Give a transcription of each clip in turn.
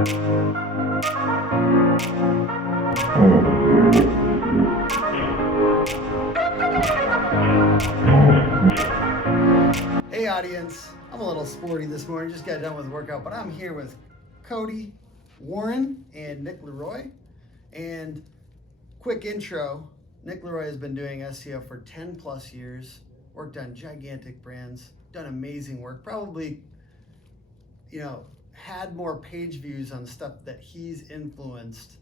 Hey audience, I'm a little sporty this morning, just got done with workout, but I'm here with Cody Warren and Nick Leroy. And quick intro, Nick Leroy has been doing SEO for 10 plus years, worked on gigantic brands, done amazing work, probably, had more page views on stuff that he's influenced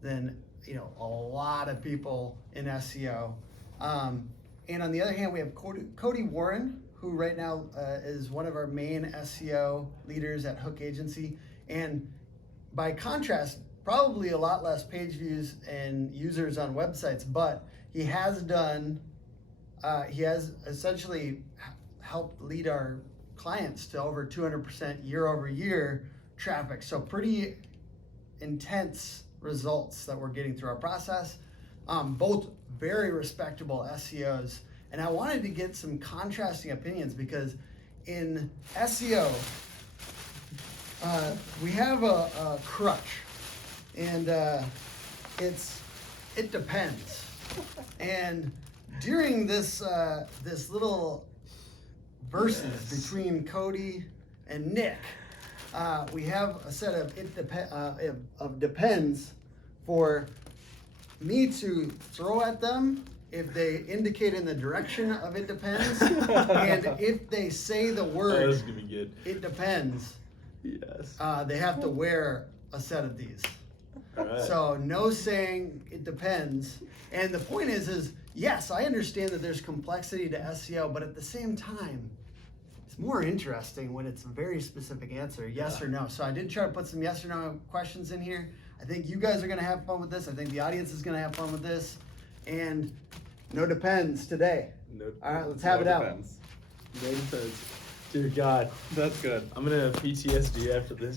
than, a lot of people in SEO. And on the other hand, we have Cody Warren, who right now is one of our main SEO leaders at Hook Agency. And by contrast, probably a lot less page views and users on websites, but he has essentially helped lead our clients to over 200% year over year traffic. So pretty intense results that we're getting through our process. Both very respectable SEOs. And I wanted to get some contrasting opinions because in SEO, we have a crutch, and it depends. And during this little versus between Cody and Nick, we have a set of depends for me to throw at them if they indicate in the direction of it depends, and if they say the word, this is gonna be good. It depends. Yes. They have to wear a set of these. All right. So no saying it depends. And the point is yes, I understand that there's complexity to SEO, but at the same time, it's more interesting when it's a very specific answer, yes or no. So I did try to put some yes or no questions in here. I think you guys are gonna have fun with this. I think the audience is gonna have fun with this. And no depends today. All right, let's have it out. No depends. Dear God, That's good. I'm gonna have PTSD after this.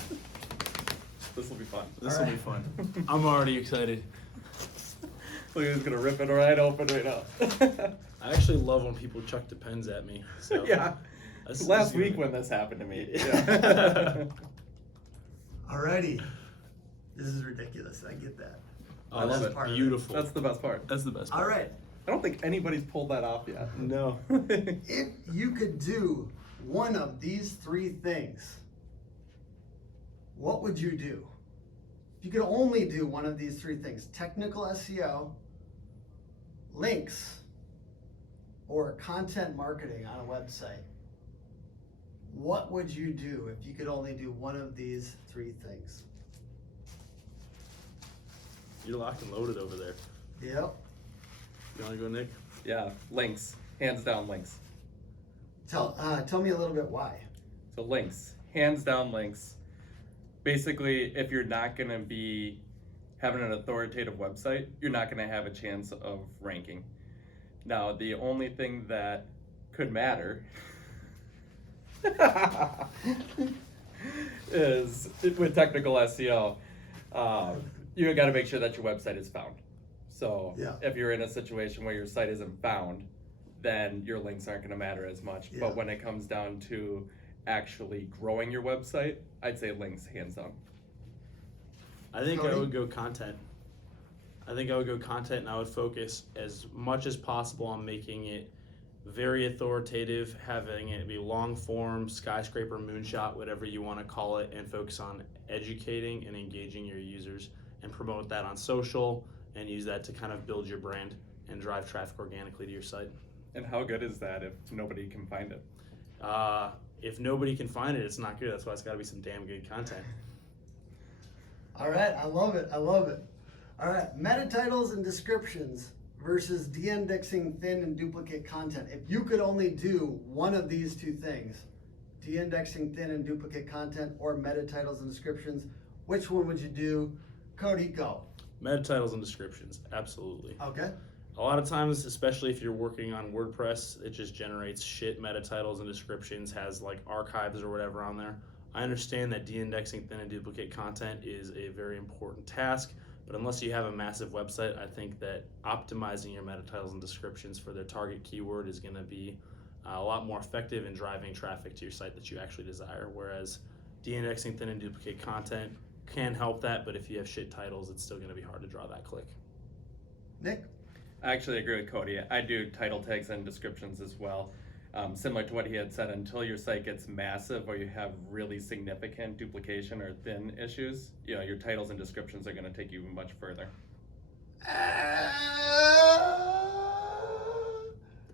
This will be fun. This All will right. be fun. I'm already excited. Look, he's gonna rip it right open right now. I actually love when people chuck depends at me. So Yeah. this Last is week gonna- when this happened to me. Yeah. Alrighty. This is ridiculous. I get that. Oh, love that's it. Part of it. beautiful. That's the best part. That's the best part. All right. I don't think anybody's pulled that off yet. No. If you could do one of these three things, what would you do? If you could only do one of these three things, technical SEO, links, or content marketing on a website, what would you do if you could only do one of these three things? You're locked and loaded over there. Yep. You wanna go, Nick? Yeah, links. Hands down links. Tell me a little bit why. So links. Hands down links. Basically, if you're not gonna be having an authoritative website, you're not gonna have a chance of ranking. Now, the only thing that could matter is with technical SEO, you got to make sure that your website is found. So Yeah. if you're in a situation where your site isn't found, then your links aren't going to matter as much. Yeah. But when it comes down to actually growing your website, I'd say links hands down. I think I Cody? would go content. I think I would go content, and I would focus as much as possible on making it very authoritative, having it be long form, skyscraper, moonshot, whatever you want to call it, and focus on educating and engaging your users and promote that on social and use that to kind of build your brand and drive traffic organically to your site. And how good is that if nobody can find it? If nobody can find it, it's not good. That's why it's got to be some damn good content. All right, I love it. I love it. All right, meta titles and descriptions versus de-indexing thin and duplicate content. If you could only do one of these two things, de-indexing thin and duplicate content or meta titles and descriptions, which one would you do? Cody, go. Meta titles and descriptions, absolutely. Okay. A lot of times, especially if you're working on WordPress, it just generates shit meta titles and descriptions, has like archives or whatever on there. I understand that de-indexing thin and duplicate content is a very important task, but unless you have a massive website, I think that optimizing your meta titles and descriptions for their target keyword is going to be a lot more effective in driving traffic to your site that you actually desire. Whereas de-indexing thin and duplicate content can help that, but if you have shit titles, it's still going to be hard to draw that click. Nick? I actually agree with Cody. I do title tags and descriptions as well. Similar to what he had said, until your site gets massive or you have really significant duplication or thin issues, your titles and descriptions are going to take you much further.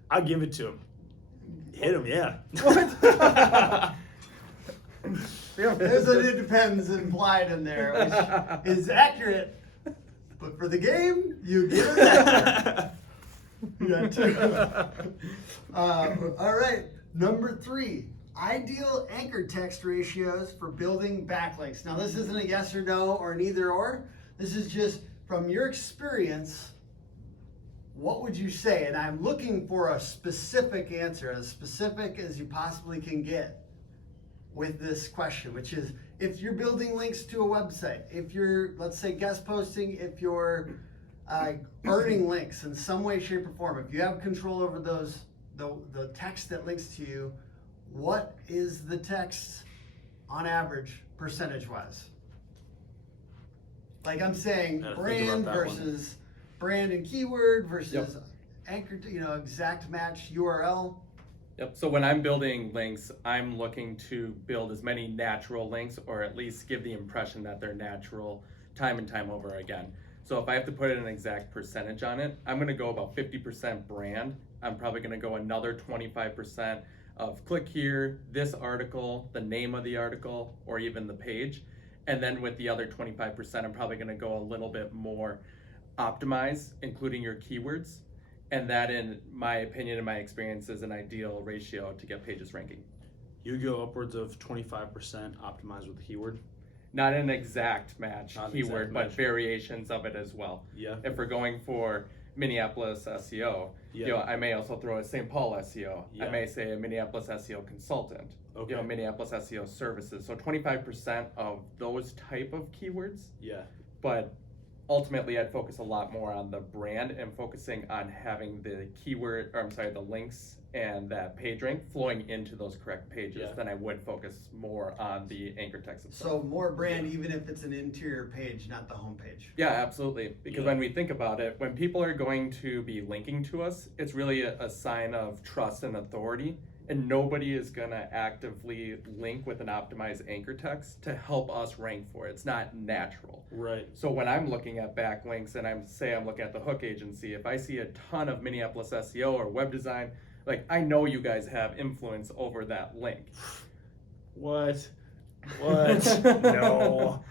I'll give it to him. Hit him, yeah. What? There's an it depends implied in there, which is accurate. But for the game, you get it. You got two. All right, number 3, ideal anchor text ratios for building backlinks. Now, this isn't a yes or no or an either or. This is just from your experience, what would you say? And I'm looking for a specific answer, as specific as you possibly can get with this question, which is if you're building links to a website, if you're, let's say, guest posting, if you're earning links in some way, shape, or form, if you have control over those, the text that links to you, what is the text on average percentage-wise? Like I'm saying, brand versus brand and keyword versus anchor, exact match URL. Yep, so when I'm building links, I'm looking to build as many natural links, or at least give the impression that they're natural time and time over again. So if I have to put an exact percentage on it, I'm gonna go about 50% brand. I'm probably gonna go another 25% of click here, this article, the name of the article, or even the page. And then with the other 25%, I'm probably gonna go a little bit more optimize, including your keywords. And that, in my opinion and my experience, is an ideal ratio to get pages ranking. You go upwards of 25% optimized with the keyword. Not an exact match Not an keyword, exact but match. variations of it as well. Yeah. If we're going for Minneapolis SEO, I may also throw a St. Paul SEO. I may say a Minneapolis SEO consultant. Okay. Minneapolis SEO services. So 25% of those type of keywords. Yeah. But ultimately, I'd focus a lot more on the brand and focusing on having the the links and that page rank flowing into those correct pages than I would focus more on the anchor text itself. So more brand, even if it's an interior page, not the home page. Yeah, absolutely. Because when we think about it, when people are going to be linking to us, it's really a sign of trust and authority. And nobody is going to actively link with an optimized anchor text to help us rank for it. It's not natural. Right. So when I'm looking at backlinks and I'm looking at the hook agency, if I see a ton of Minneapolis SEO or web design, I know you guys have influence over that link. What? No.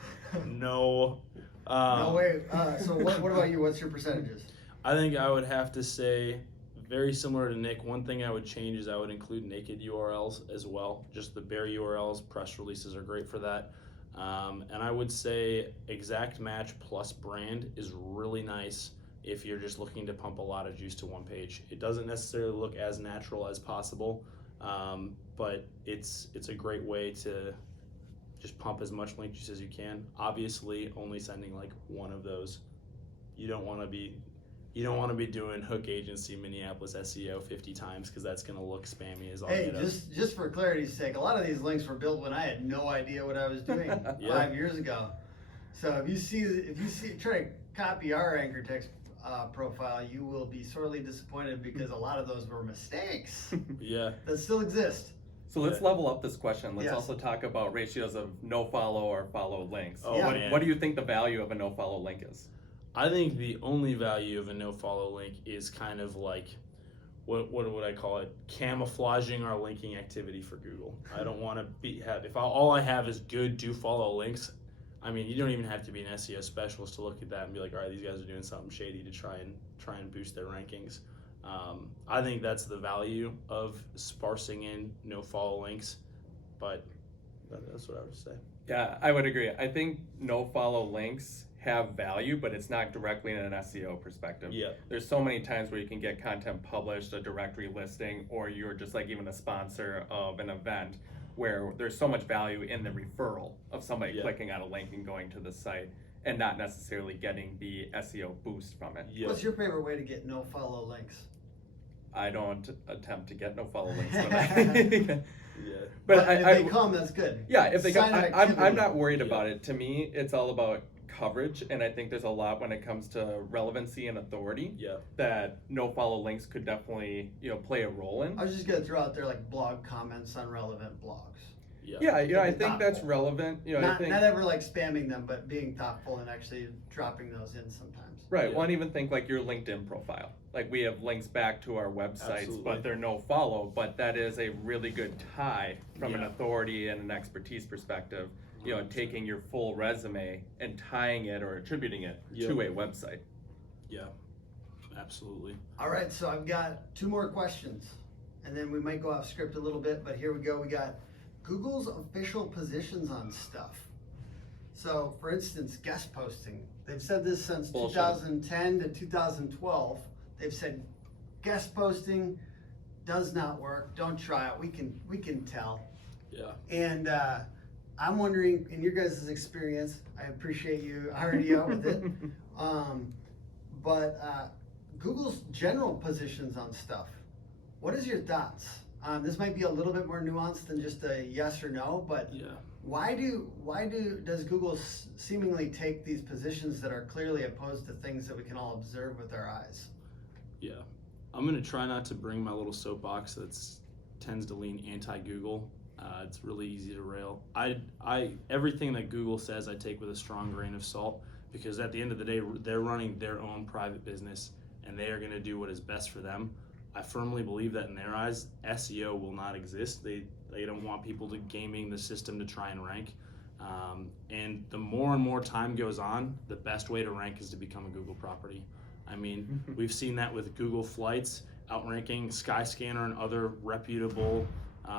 No way. So what about you? What's your percentages? I think I would have to say, very similar to Nick, one thing I would change is I would include naked URLs as well. Just the bare URLs, press releases are great for that. And I would say exact match plus brand is really nice if you're just looking to pump a lot of juice to one page. It doesn't necessarily look as natural as possible, but it's a great way to just pump as much link juice as you can. Obviously, only sending one of those. You don't want to be doing hook agency Minneapolis SEO 50 times, because that's going to look spammy as all Hey, get up. just for clarity's sake, a lot of these links were built when I had no idea what I was doing 5 years ago. So if you try to copy our anchor text profile, you will be sorely disappointed, because a lot of those were mistakes Yeah. that still exist. So let's level up this question. Let's Yes. also talk about ratios of no follow or follow links. Oh, Yeah. man. What do you think the value of a no follow link is? I think the only value of a no follow link is kind of what would I call it? Camouflaging our linking activity for Google. I don't want to if all I have is good do follow links. I mean, you don't even have to be an SEO specialist to look at that and be like, all right, these guys are doing something shady to try and boost their rankings. I think that's the value of sparsing in no follow links, but that's what I would say. Yeah, I would agree. I think no follow links have value, but it's not directly in an SEO perspective. Yeah. There's so many times where you can get content published, a directory listing, or you're just even a sponsor of an event where there's so much value in the referral of somebody clicking on a link and going to the site, and not necessarily getting the SEO boost from it. Yeah. What's your favorite way to get no follow links? I don't attempt to get no follow links. When I, Yeah. But I, if they come, that's good. yeah, if they come, Sign of I'm activity. not worried Yeah. about it. To me, it's all about coverage, and I think there's a lot when it comes to relevancy and authority Yeah. that no follow links could definitely play a role in. I was just gonna throw out there like blog comments on relevant blogs. Yeah. Yeah, I Be think that's thoughtful. relevant. I Not think ever like spamming them, but being thoughtful and actually dropping those in sometimes. right. Yeah. Well, and even think like your LinkedIn profile. Like we have links back to our websites, Absolutely. but they're no follow. But that is a really good tie from an Yeah. authority and an expertise perspective. 100%. Taking your full resume and tying it or attributing it Yep. to a website. Yeah. Absolutely. All right, so I've got 2 more questions, and then we might go off script a little bit, but here we go. We got Google's official positions on stuff. So, for instance, guest posting. They've said this since Bullshit. 2010 to 2012. They've said guest posting does not work. Don't try it. We can tell. Yeah. And I'm wondering, in your guys' experience, I appreciate you already out with it. But Google's general positions on stuff. What is your thoughts? This might be a little bit more nuanced than just a yes or no, but Yeah. why does Google seemingly take these positions that are clearly opposed to things that we can all observe with our eyes? Yeah. I'm gonna try not to bring my little soapbox that's tends to lean anti-Google. It's really easy to rail. I everything that Google says I take with a strong grain of salt, because at the end of the day they're running their own private business and they are going to do what is best for them. I firmly believe that in their eyes SEO will not exist. They don't want people to gaming the system to try and rank. And the more and more time goes on, the best way to rank is to become a Google property. I mean, we've seen that with Google Flights outranking Skyscanner and other reputable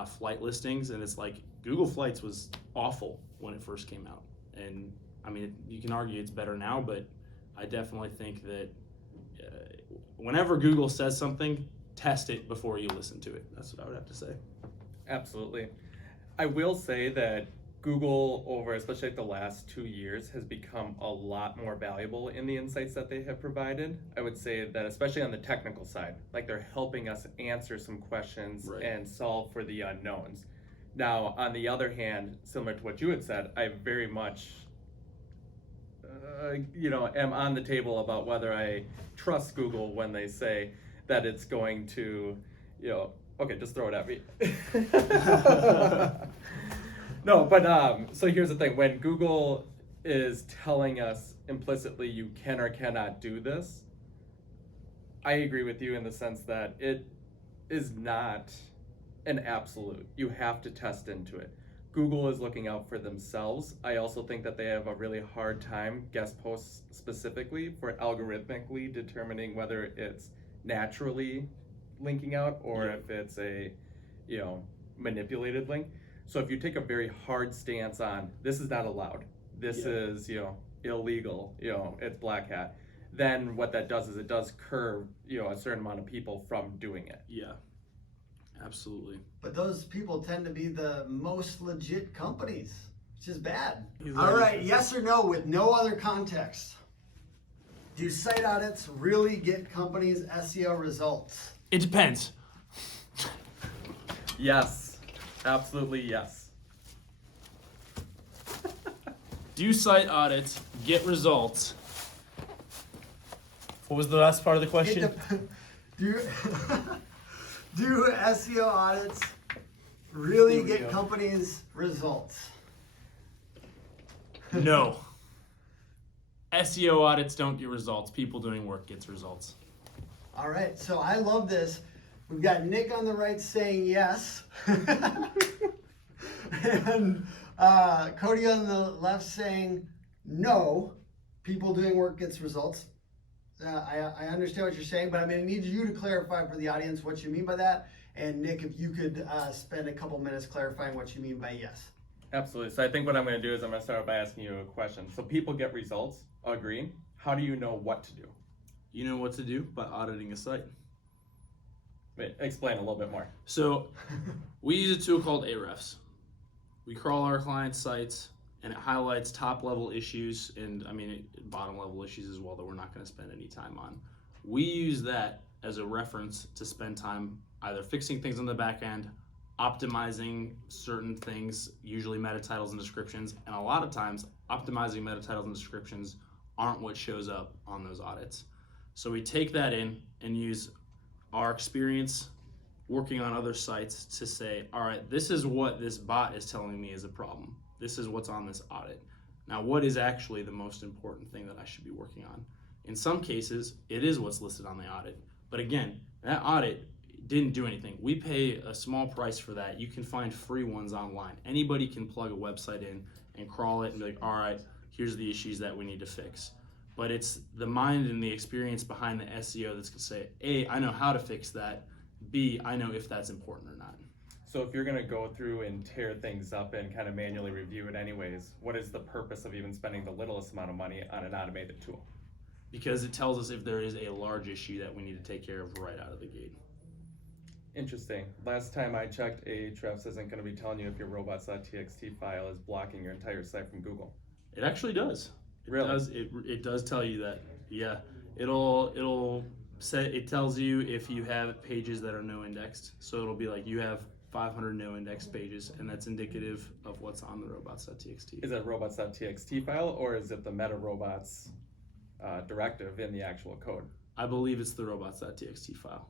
flight listings, and it's like Google Flights was awful when it first came out, and I mean you can argue it's better now, but I definitely think that whenever Google says something, test it before you listen to it. That's what I would have to say. Absolutely. I will say that Google, over especially like the last 2 years, has become a lot more valuable in the insights that they have provided. I would say that especially on the technical side, like they're helping us answer some questions Right. and solve for the unknowns. Now, on the other hand, similar to what you had said, I very much am on the table about whether I trust Google when they say that it's going to, okay, just throw it at me. No, but so here's the thing. When Google is telling us implicitly you can or cannot do this, I agree with you in the sense that it is not an absolute. You have to test into it. Google is looking out for themselves. I also think that they have a really hard time, guest posts specifically, for algorithmically determining whether it's naturally linking out or Yeah. if it's a, manipulated link. So if you take a very hard stance on this is not allowed, this Yeah. is, illegal, it's black hat, then what that does is it does curb, a certain amount of people from doing it. Yeah, absolutely. But those people tend to be the most legit companies, which is bad. He's All ready. right, yes or no with no other context. Do site audits really get companies SEO results? It depends. Yes, absolutely yes. Do site audits get results? What was the last part of the question? Do do SEO audits really Here we get go. companies results? No. SEO audits don't get results. People doing work gets results. All right, so I love this. We've got Nick on the right saying yes. And Cody on the left saying no. People doing work gets results. I understand what you're saying, but I need you to clarify for the audience what you mean by that. And Nick, if you could spend a couple minutes clarifying what you mean by yes. Absolutely. So I think what I'm going to do is I'm going to start by asking you a question. So people get results, agree. How do you know what to do? You know what to do by auditing a site. Wait, explain a little bit more. So we use a tool called Ahrefs. We crawl our clients' sites and it highlights top level issues and bottom level issues as well that we're not going to spend any time on. we use that as a reference to spend time either fixing things on the back end, optimizing certain things, usually meta titles and descriptions, and a lot of times optimizing meta titles and descriptions aren't what shows up on those audits. So we take that in and use our experience working on other sites to say, all right, this is what this bot is telling me is a problem. This is what's on this audit. Now, what is actually the most important thing that I should be working on? In some cases, it is what's listed on the audit. But again, that audit didn't do anything. We pay a small price for that. You can find free ones online. Anybody can plug a website in and crawl it and be like, all right, here's the issues that we need to fix. But it's the mind and the experience behind the SEO that's gonna say, A, I know how to fix that. B, I know if that's important or not. So if you're gonna go through and tear things up and kind of manually review it anyways, what is the purpose of even spending the littlest amount of money on an automated tool? Because it tells us if there is a large issue that we need to take care of right out of the gate. Interesting. Last time I checked, Ahrefs isn't gonna be telling you if your robots.txt file is blocking your entire site from Google. It actually does. Really? It does tell you that. Yeah. It'll say, it tells you if you have pages that are no indexed. So it'll be like you have 500 no indexed pages, and that's indicative of what's on the robots.txt. Is it robots.txt file, or is it the meta robots directive in the actual code? I believe it's the robots.txt file.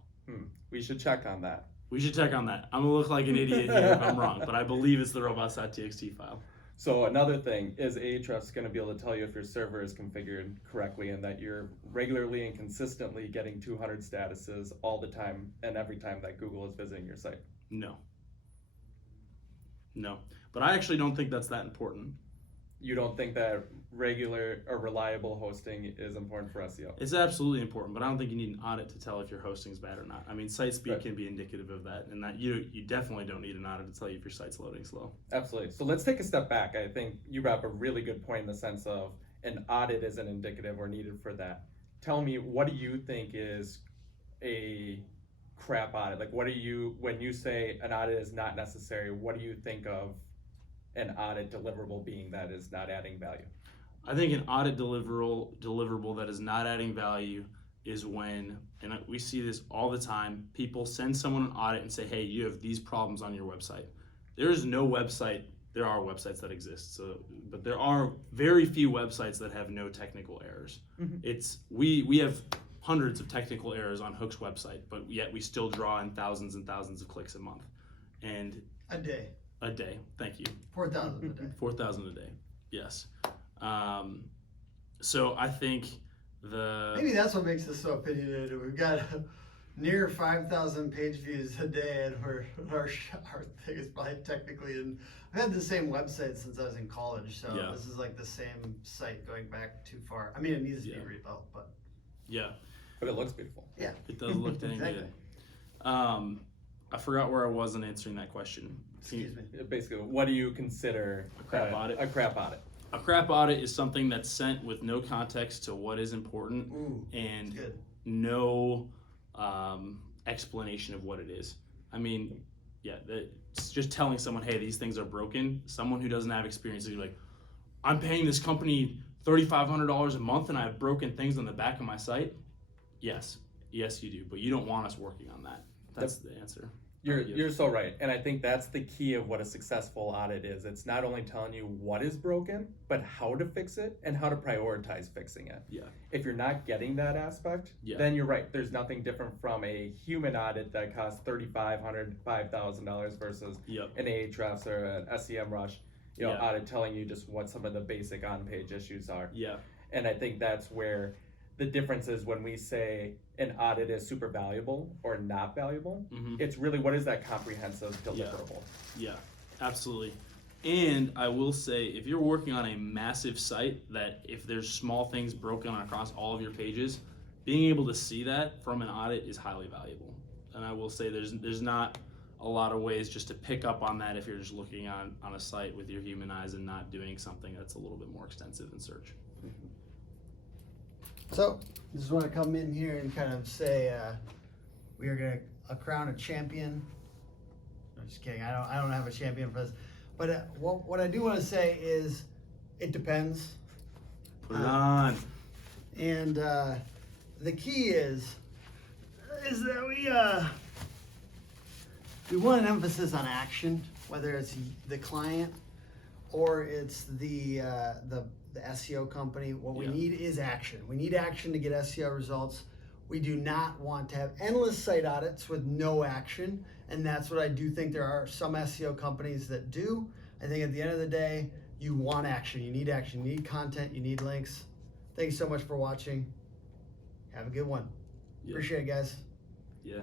We should check on that. We should check on that. I'm gonna look like an idiot here if I'm wrong, but I believe it's the robots.txt file. So another thing is Ahrefs going to be able to tell you if your server is configured correctly and that you're regularly and consistently getting 200 statuses all the time and every time that Google is visiting your site. No, but I actually don't think that's that important. You don't think that regular or reliable hosting is important for SEO? It's absolutely important, but I don't think you need an audit to tell if your hosting's bad or not. I mean, site speed Right. can be indicative of that, and that you definitely don't need an audit to tell you if your site's loading slow. Absolutely. So let's take a step back. I think you brought up a really good point in the sense of an audit isn't indicative or needed for that. Tell me, what do you think is a crap audit? Like, when you say an audit is not necessary, what do you think of an audit deliverable being that is not adding value? I think an audit deliverable that is not adding value is when, and we see this all the time, people send someone an audit and say, hey, you have these problems on your website. There is no website, there are websites that exist, but there are very few websites that have no technical errors. We have hundreds of technical errors on Hook's website, but yet we still draw in thousands and thousands of clicks a month. And A day. a day, thank you. 4,000 a day. 4,000 a day, yes. So I think Maybe that's what makes us so opinionated. We've got near 5,000 page views a day, and our thing is probably technically, and I've had the same website since I was in college, so Yeah. this is like the same site going back too far. I mean, it needs to be rebuilt, but yeah, But it looks beautiful. yeah, it does look dang Exactly. good. I forgot where I was in answering that question. Excuse me. Basically, what do you consider A crap audit? A crap audit. A crap audit is something that's sent with no context to what is important Ooh, and good. no explanation of what it is. I mean, yeah, it's just telling someone, hey, these things are broken. Someone who doesn't have experience is like, I'm paying this company $3,500 a month and I have broken things on the back of my site. Yes, you do, but you don't want us working on that. That's the answer. You're so right. And I think that's the key of what a successful audit is. It's not only telling you what is broken, but how to fix it and how to prioritize fixing it. Yeah. If you're not getting that aspect, then you're right. There's nothing different from a human audit that costs $3,500, $5,000 versus an Ahrefs or an SEMrush, audit telling you just what some of the basic on-page issues are. Yeah. And I think that's where the difference is when we say an audit is super valuable or not valuable. It's really, what is that comprehensive deliverable? Yeah, absolutely. And I will say, if you're working on a massive site that if there's small things broken across all of your pages, being able to see that from an audit is highly valuable. And I will say there's not a lot of ways just to pick up on that if you're just looking on a site with your human eyes and not doing something that's a little bit more extensive in search. So, just want to come in here and kind of say we are going to crown a champion. I'm just kidding. I don't have a champion for this, but what I do want to say is it depends. Put it on. And the key is that we want an emphasis on action, whether it's the client or it's the SEO company. What we Yeah. need is action. We need action to get SEO results. We do not want to have endless site audits with no action, and that's what I do think there are some SEO companies that do. I think at the end of the day, you want action. You need action. You need content. You need links. Thanks so much for watching. Have a good one. Yeah. Appreciate it, guys. Yeah.